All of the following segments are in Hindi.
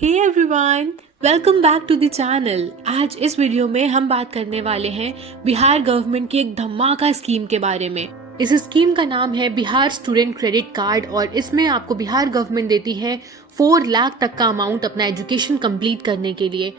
Hey everyone, welcome back to the channel. आज इस वीडियो में हम बात करने वाले हैं बिहार गवर्नमेंट की एक धमाका स्कीम के बारे में। इस स्कीम का नाम है बिहार स्टूडेंट क्रेडिट कार्ड और इसमें आपको बिहार गवर्नमेंट देती है 4 लाख तक का अमाउंट अपना एजुकेशन कंप्लीट करने के लिए।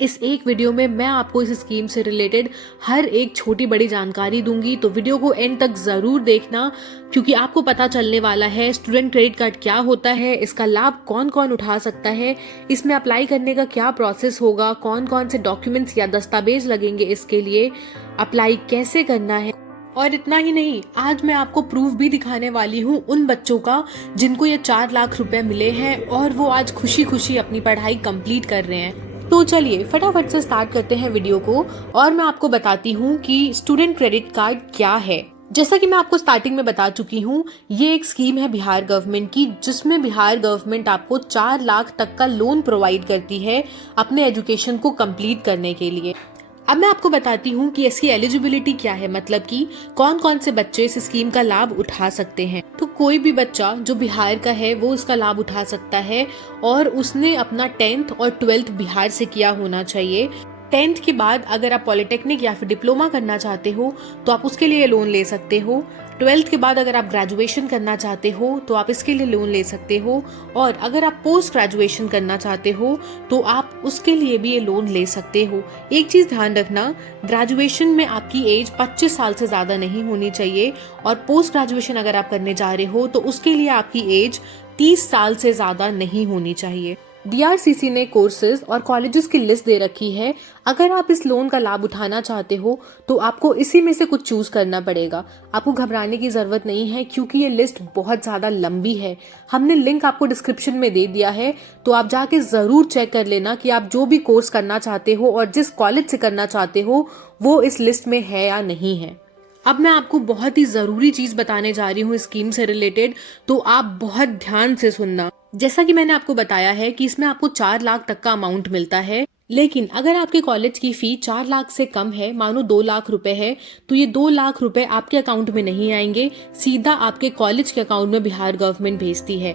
इस एक वीडियो में मैं आपको इस स्कीम से रिलेटेड हर एक छोटी बड़ी जानकारी दूंगी, तो वीडियो को एंड तक जरूर देखना क्योंकि आपको पता चलने वाला है स्टूडेंट क्रेडिट कार्ड क्या होता है, इसका लाभ कौन कौन उठा सकता है, इसमें अप्लाई करने का क्या प्रोसेस होगा, कौन कौन से डॉक्यूमेंट्स या दस्तावेज लगेंगे इसके लिए, अप्लाई कैसे करना है। और इतना ही नहीं, आज मैं आपको प्रूफ भी दिखाने वाली हूँ उन बच्चों का जिनको ये 4 लाख रुपए मिले हैं और वो आज खुशी खुशी अपनी पढ़ाई कंप्लीट कर रहे हैं। तो चलिए फटाफट से स्टार्ट करते हैं वीडियो को और मैं आपको बताती हूँ कि स्टूडेंट क्रेडिट कार्ड क्या है। जैसा कि मैं आपको स्टार्टिंग में बता चुकी हूँ, ये एक स्कीम है बिहार गवर्नमेंट की जिसमें बिहार गवर्नमेंट आपको 4 लाख तक का लोन प्रोवाइड करती है अपने एजुकेशन को कंप्लीट करने के लिए। अब मैं आपको बताती हूँ कि इसकी एलिजिबिलिटी क्या है, मतलब कि कौन कौन से बच्चे इस स्कीम का लाभ उठा सकते हैं। तो कोई भी बच्चा जो बिहार का है वो इसका लाभ उठा सकता है और उसने अपना 10th और 12th बिहार से किया होना चाहिए। 10th के बाद अगर आप पॉलिटेक्निक या फिर डिप्लोमा करना चाहते हो तो आप उसके लिए लोन ले सकते हो। 12th के बाद अगर आप ग्रेजुएशन करना चाहते हो तो आप इसके लिए लोन ले सकते हो और अगर आप पोस्ट ग्रेजुएशन करना चाहते हो तो आप उसके लिए भी ये लोन ले सकते हो। एक चीज ध्यान रखना, ग्रेजुएशन में आपकी एज 25 साल से ज्यादा नहीं होनी चाहिए और पोस्ट ग्रेजुएशन अगर आप करने जा रहे हो तो उसके लिए आपकी एज 30 साल से ज्यादा नहीं होनी चाहिए। DRCC ने कोर्सेज और कॉलेजेस की लिस्ट दे रखी है। अगर आप इस लोन का लाभ उठाना चाहते हो तो आपको इसी में से कुछ चूज करना पड़ेगा। आपको घबराने की जरूरत नहीं है क्योंकि ये लिस्ट बहुत ज्यादा लंबी है। हमने लिंक आपको डिस्क्रिप्शन में दे दिया है, तो आप जाके जरूर चेक कर लेना कि आप जो भी कोर्स करना चाहते हो और जिस कॉलेज से करना चाहते हो वो इस लिस्ट में है या नहीं है। अब मैं आपको बहुत ही जरूरी चीज बताने जा रही हूँ स्कीम से रिलेटेड, तो आप बहुत ध्यान से सुनना। जैसा कि मैंने आपको बताया है कि इसमें आपको 4 लाख तक का अमाउंट मिलता है, लेकिन अगर आपके कॉलेज की फी 4 लाख से कम है, मानो 2 लाख रुपए है, तो ये 2 लाख रुपए आपके अकाउंट में नहीं आएंगे, सीधा आपके कॉलेज के अकाउंट में बिहार गवर्नमेंट भेजती है।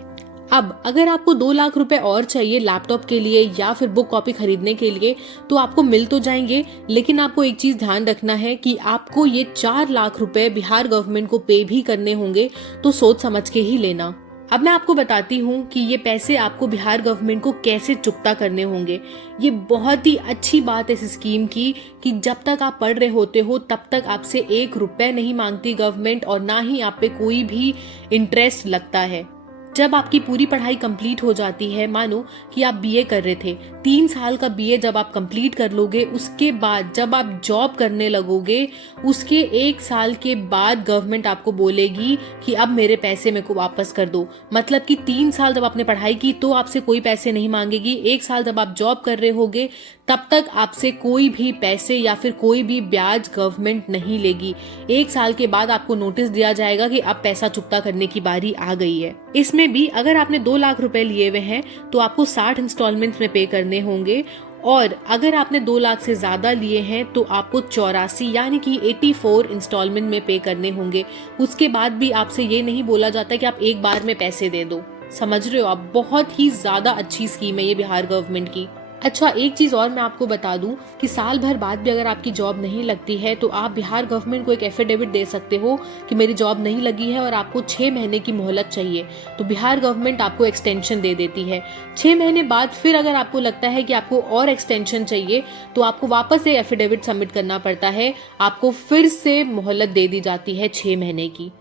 अब अगर आपको 2 लाख रुपए और चाहिए लैपटॉप के लिए या फिर बुक कॉपी खरीदने के लिए तो आपको मिल तो जाएंगे, लेकिन आपको एक चीज ध्यान रखना है कि आपको ये 4 लाख रुपए बिहार गवर्नमेंट को पे भी करने होंगे, तो सोच समझ के ही लेना। अब मैं आपको बताती हूँ कि ये पैसे आपको बिहार गवर्नमेंट को कैसे चुकता करने होंगे। ये बहुत ही अच्छी बात है इस स्कीम की कि जब तक आप पढ़ रहे होते हो तब तक आपसे 1 रुपए नहीं मांगती गवर्नमेंट और ना ही आप पे कोई भी इंटरेस्ट लगता है। जब आपकी पूरी पढ़ाई कंप्लीट हो जाती है, मानो कि आप बीए कर रहे थे, 3 साल का बीए जब आप कंप्लीट कर लोगे, उसके बाद जब आप जॉब करने लगोगे उसके 1 साल के बाद गवर्नमेंट आपको बोलेगी कि अब मेरे पैसे मेरे को वापस कर दो। मतलब कि 3 साल जब आपने पढ़ाई की तो आपसे कोई पैसे नहीं मांगेगी, 1 साल जब आप जॉब कर रहे होगे तब तक आपसे कोई भी पैसे या फिर कोई भी ब्याज गवर्नमेंट नहीं लेगी। 1 साल के बाद आपको नोटिस दिया जाएगा कि अब पैसा चुकता करने की बारी आ गई है। इसमें भी अगर आपने 2 लाख रुपए लिए हुए हैं तो आपको 60 इंस्टॉलमेंट्स में पे करने होंगे और अगर आपने 2 लाख से ज्यादा लिए हैं तो आपको 84 यानी कि 84 इंस्टॉलमेंट में पे करने होंगे। उसके बाद भी आपसे ये नहीं बोला जाता कि आप एक बार में पैसे दे दो। समझ रहे हो आप? बहुत ही ज्यादा अच्छी स्कीम है ये बिहार गवर्नमेंट की। अच्छा, एक चीज और मैं आपको बता दूं कि साल भर बाद भी अगर आपकी जॉब नहीं लगती है तो आप बिहार गवर्नमेंट को एक एफिडेविट दे सकते हो कि मेरी जॉब नहीं लगी है और आपको 6 महीने की मोहलत चाहिए, तो बिहार गवर्नमेंट आपको एक्सटेंशन दे देती है। 6 महीने बाद फिर अगर आपको लगता है कि आपको और एक्सटेंशन चाहिए तो आपको वापस से एफिडेविट सबमिट करना पड़ता है, आपको फिर से मोहलत दे दी जाती है 6 महीने की।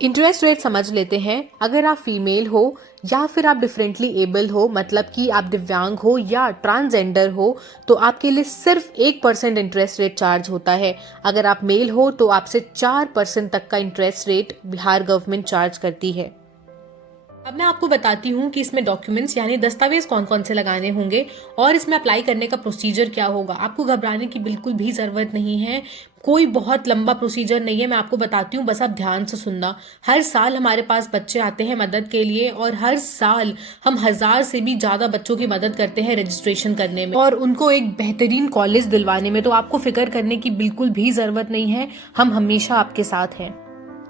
इंटरेस्ट रेट समझ लेते हैं। अगर आप फीमेल हो या फिर आप डिफरेंटली एबल हो, मतलब कि आप दिव्यांग हो या ट्रांसजेंडर हो, तो आपके लिए सिर्फ 1% इंटरेस्ट रेट चार्ज होता है। अगर आप मेल हो तो आपसे 4% तक का interest rate Bihar government charge करती है। अब मैं आपको बताती हूँ कि इसमें डॉक्यूमेंट्स यानी दस्तावेज कौन कौन से लगाने होंगे और इसमें अप्लाई करने का प्रोसीजर क्या होगा। आपको घबराने की बिल्कुल भी जरूरत नहीं है, कोई बहुत लंबा प्रोसीजर नहीं है। मैं आपको बताती हूँ, बस आप ध्यान से सुनना। हर साल हमारे पास बच्चे आते हैं मदद के लिए और हर साल हम 1000 से भी ज्यादा बच्चों की मदद करते हैं रजिस्ट्रेशन करने में और उनको एक बेहतरीन कॉलेज दिलवाने में। तो आपको फिक्र करने की बिल्कुल भी जरूरत नहीं है, हम हमेशा आपके साथ हैं।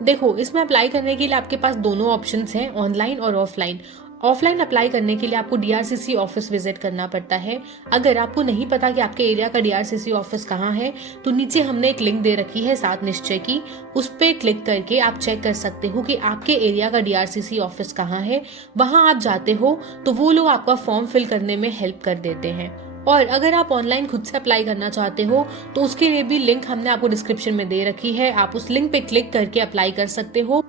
देखो, इसमें अप्लाई करने के लिए आपके पास दोनों ऑप्शंस हैं, ऑनलाइन और ऑफलाइन। ऑफलाइन अप्लाई करने के लिए आपको डीआरसीसी ऑफिस विजिट करना पड़ता है। अगर आपको नहीं पता कि आपके एरिया का डीआरसीसी ऑफिस कहाँ है तो नीचे हमने एक लिंक दे रखी है 7 निश्चय की, उस पर क्लिक करके आप चेक कर सकते हो कि आपके एरिया का डीआरसीसी ऑफिस कहाँ है। वहां आप जाते हो तो वो लोग आपका फॉर्म फिल करने में हेल्प कर देते हैं। और अगर आप ऑनलाइन खुद से अप्लाई करना चाहते हो तो उसके लिए भी लिंक हमने आपको डिस्क्रिप्शन में दे रखी है, आप उस लिंक पे क्लिक करके अप्लाई कर सकते हो।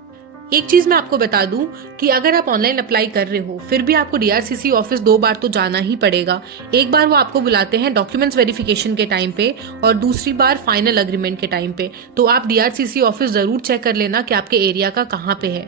एक चीज मैं आपको बता दूं कि अगर आप ऑनलाइन अप्लाई कर रहे हो फिर भी आपको डीआरसीसी ऑफिस 2 बार तो जाना ही पड़ेगा। एक बार वो आपको बुलाते हैं डॉक्यूमेंट्स वेरिफिकेशन के टाइम पे और दूसरी बार फाइनल अग्रीमेंट के टाइम पे। तो आप डीआरसीसी ऑफिस जरूर चेक कर लेना कि आपके एरिया का कहाँ पे है।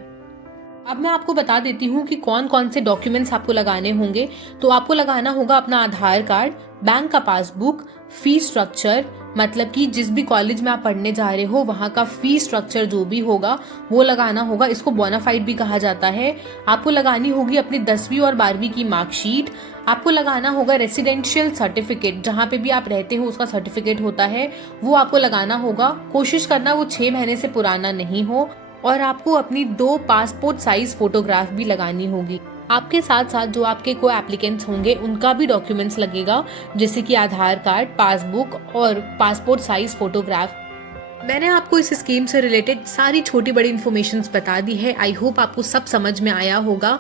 अब मैं आपको बता देती हूँ कि कौन कौन से डॉक्यूमेंट्स आपको लगाने होंगे। तो आपको लगाना होगा अपना आधार कार्ड, बैंक का पासबुक, फीस स्ट्रक्चर, मतलब कि जिस भी कॉलेज में आप पढ़ने जा रहे हो वहाँ का फीस स्ट्रक्चर जो भी होगा वो लगाना होगा। इसको बोनाफाइड भी कहा जाता है। आपको लगानी होगी अपनी 10वीं और 12वीं की मार्कशीट। आपको लगाना होगा रेसिडेंशियल सर्टिफिकेट, जहाँ पे भी आप रहते हो उसका सर्टिफिकेट होता है वो आपको लगाना होगा। कोशिश करना वो 6 महीने से पुराना नहीं हो। और आपको अपनी 2 पासपोर्ट साइज फोटोग्राफ भी लगानी होगी। आपके साथ साथ जो आपके को एप्लीकेंट्स होंगे उनका भी डॉक्यूमेंट्स लगेगा, जैसे कि आधार कार्ड, पासबुक और पासपोर्ट साइज फोटोग्राफ। मैंने आपको इस स्कीम से रिलेटेड सारी छोटी बड़ी इन्फॉर्मेशंस बता दी है। आई होप आपको सब समझ में आया होगा।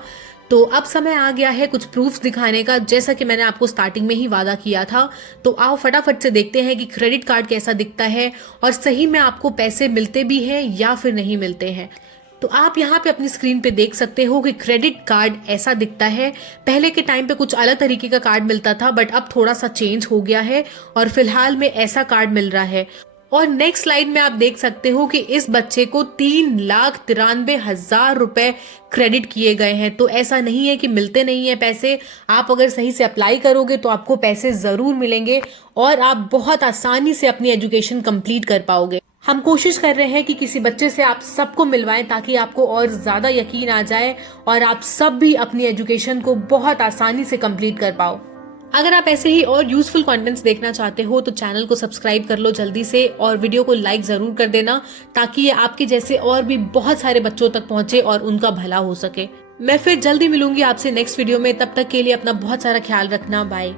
तो अब समय आ गया है कुछ प्रूफ्स दिखाने का, जैसा कि मैंने आपको स्टार्टिंग में ही वादा किया था। तो आओ फटाफट से देखते हैं कि क्रेडिट कार्ड कैसा दिखता है और सही में आपको पैसे मिलते भी हैं या फिर नहीं मिलते हैं। तो आप यहाँ पे अपनी स्क्रीन पे देख सकते हो कि क्रेडिट कार्ड ऐसा दिखता है। पहले के टाइम पे कुछ अलग तरीके का कार्ड मिलता था बट अब थोड़ा सा चेंज हो गया है और फिलहाल में ऐसा कार्ड मिल रहा है। और नेक्स्ट स्लाइड में आप देख सकते हो कि इस बच्चे को 3,93,000 रुपए क्रेडिट किए गए हैं। तो ऐसा नहीं है कि मिलते नहीं है पैसे। आप अगर सही से अप्लाई करोगे तो आपको पैसे जरूर मिलेंगे और आप बहुत आसानी से अपनी एजुकेशन कंप्लीट कर पाओगे। हम कोशिश कर रहे हैं कि किसी बच्चे से आप सबको मिलवाएं ताकि आपको और ज्यादा यकीन आ जाए और आप सब भी अपनी एजुकेशन को बहुत आसानी से कंप्लीट कर पाओ। अगर आप ऐसे ही और यूजफुल कंटेंट्स देखना चाहते हो तो चैनल को सब्सक्राइब कर लो जल्दी से और वीडियो को लाइक जरूर कर देना ताकि ये आपके जैसे और भी बहुत सारे बच्चों तक पहुंचे और उनका भला हो सके। मैं फिर जल्दी मिलूंगी आपसे नेक्स्ट वीडियो में। तब तक के लिए अपना बहुत सारा ख्याल रखना। बाय।